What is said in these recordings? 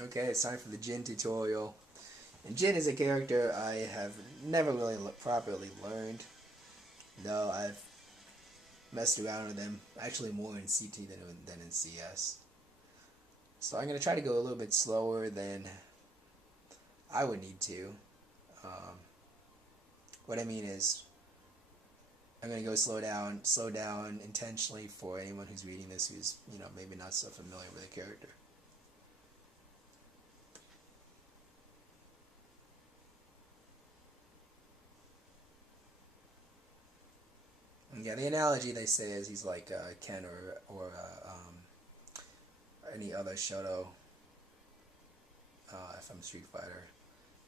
Okay, it's time for the Jin tutorial. And Jin is a character I have never really properly learned, though I've messed around with him actually more in CT than in CS. So I'm going to try to go a little bit slower than I would need to. Um, what I mean is, I'm going to go slow down intentionally for anyone who's reading this who's, maybe not so familiar with the character. Yeah, the analogy they say is he's like Ken or any other Shoto from Street Fighter.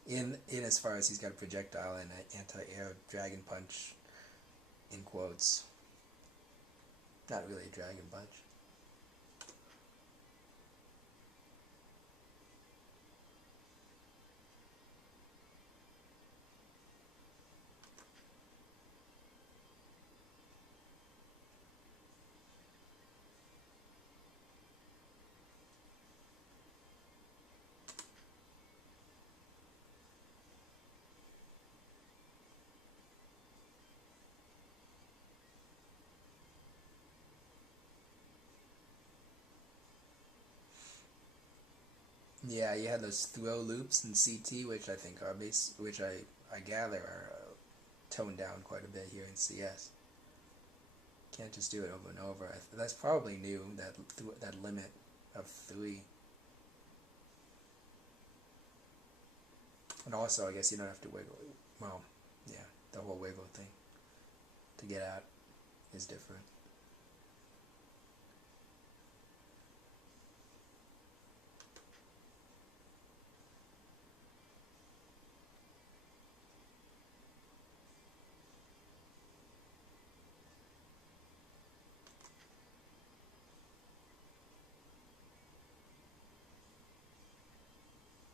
In as far as he's got a projectile and an anti-air dragon punch, in quotes. Not really a dragon punch. Yeah, you had those throw loops in CT, which I think are which I gather are toned down quite a bit here in CS. Can't just do it over and over. That's probably new. That limit of 3. And also, I guess you don't have to wiggle. Well, yeah, the whole wiggle thing to get out is different.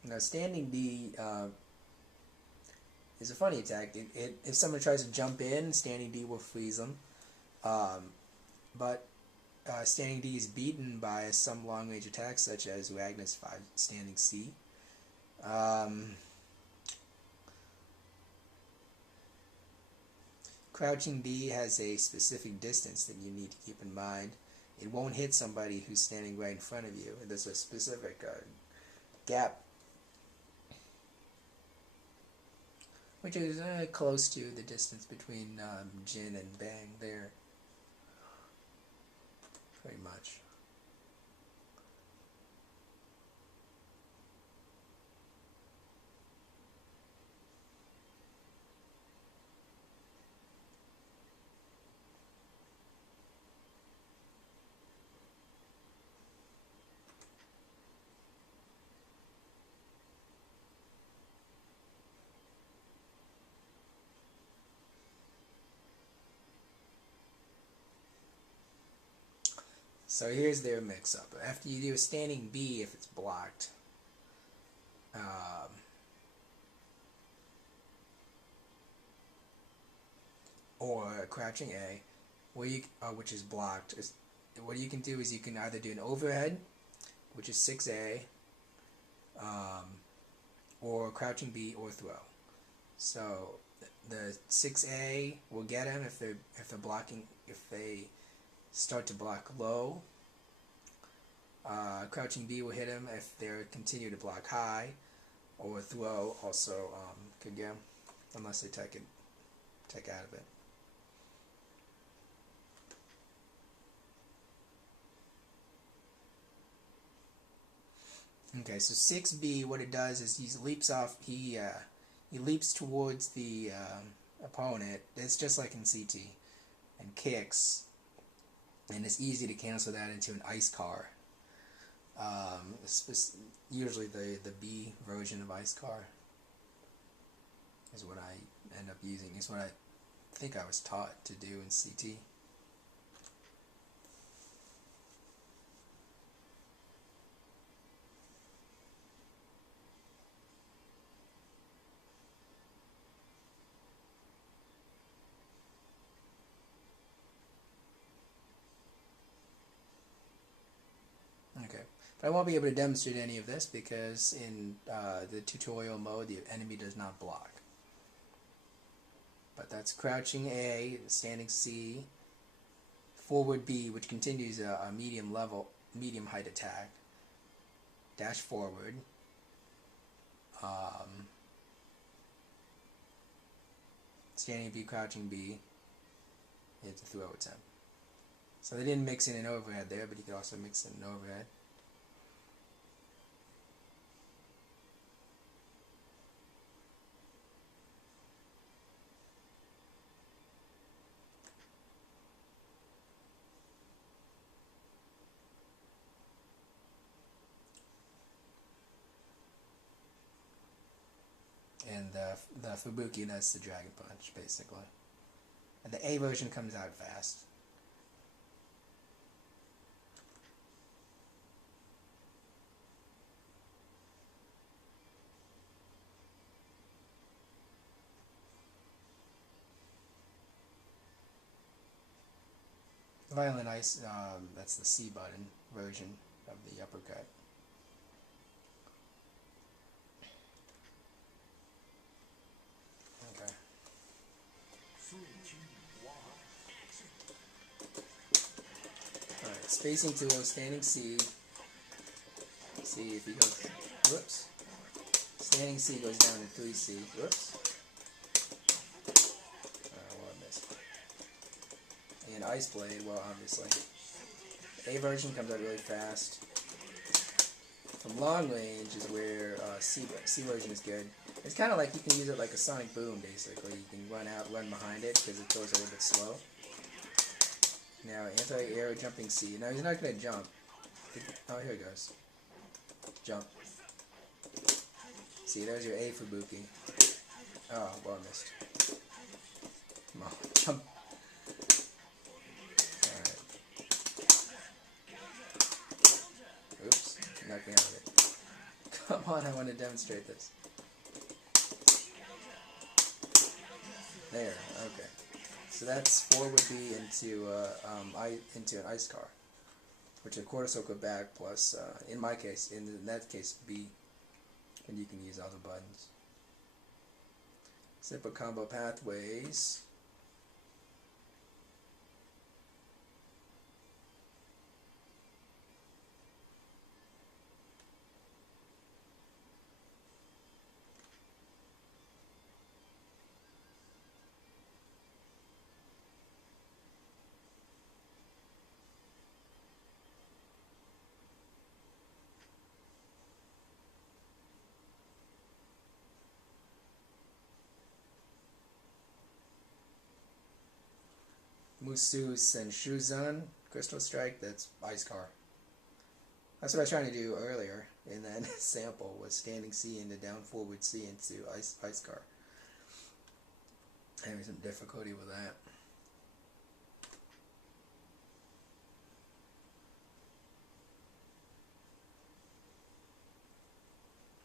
Now, standing D is a funny attack. If someone tries to jump in, standing D will freeze them. Um, but standing D is beaten by some long range attacks, such as Ragnar's 5 standing C. Crouching B has a specific distance that you need to keep in mind. It won't hit somebody who's standing right in front of you. There's a specific gap, which is close to the distance between Jin and Bang there, pretty much. So here's their mix-up. After you do a standing B, if it's blocked, um, or a crouching A, which is blocked, what you can do is you can either do an overhead, which is 6A, um, or crouching B or throw. So the 6A will get him if they're blocking, if they start to block low. Crouching B will hit him if they continue to block high, or throw also could get him unless they take out of it. Okay, so 6B, what it does is he leaps off. He leaps towards the opponent. It's just like in CT, and kicks, and it's easy to cancel that into an ice car. Usually the B version of ice car is what I end up using. Is what I think I was taught to do in CT. Okay, I won't be able to demonstrate any of this because in the tutorial mode, the enemy does not block. But that's crouching A, standing C, forward B, which continues a medium height attack, dash forward, standing B, crouching B, it's a throw attempt. So they didn't mix in an overhead there, but you could also mix in an overhead. And the Fubuki, that's the Dragon Punch, basically. And the A version comes out fast. Violent Ice, that's the C button version of the uppercut. Okay. Alright, spacing tool, standing C. See if he goes, whoops. Standing C goes down to 3C, whoops. Well, I missed. And Ice Blade, well, obviously. A version comes out really fast. From long range is where C version is good. It's kind of like you can use it like a Sonic Boom, basically. You can run behind it because it goes a little bit slow. Now, anti-air jumping C. Now, he's not going to jump. Oh, here it goes. Jump. See, there's your A Fubuki. Oh, well, I missed. Come on, jump. Alright. Oops, knocked me out of it. Come on, I want to demonstrate this. There, okay. So that's forward B into an ice car, which is a quarter circle back plus, in my case, in that case, B, and you can use other buttons. Zipper combo pathways. Musu Senshuzan, Crystal Strike, that's Ice Car. That's what I was trying to do earlier in that sample, was standing C into down forward C into Ice Car. Having some difficulty with that.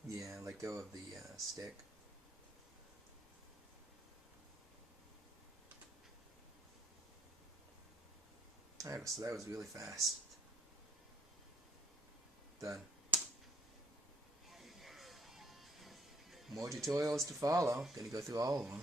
Yeah, let go of the stick. Alright, so that was really fast. Done. More tutorials to follow. Gonna go through all of them.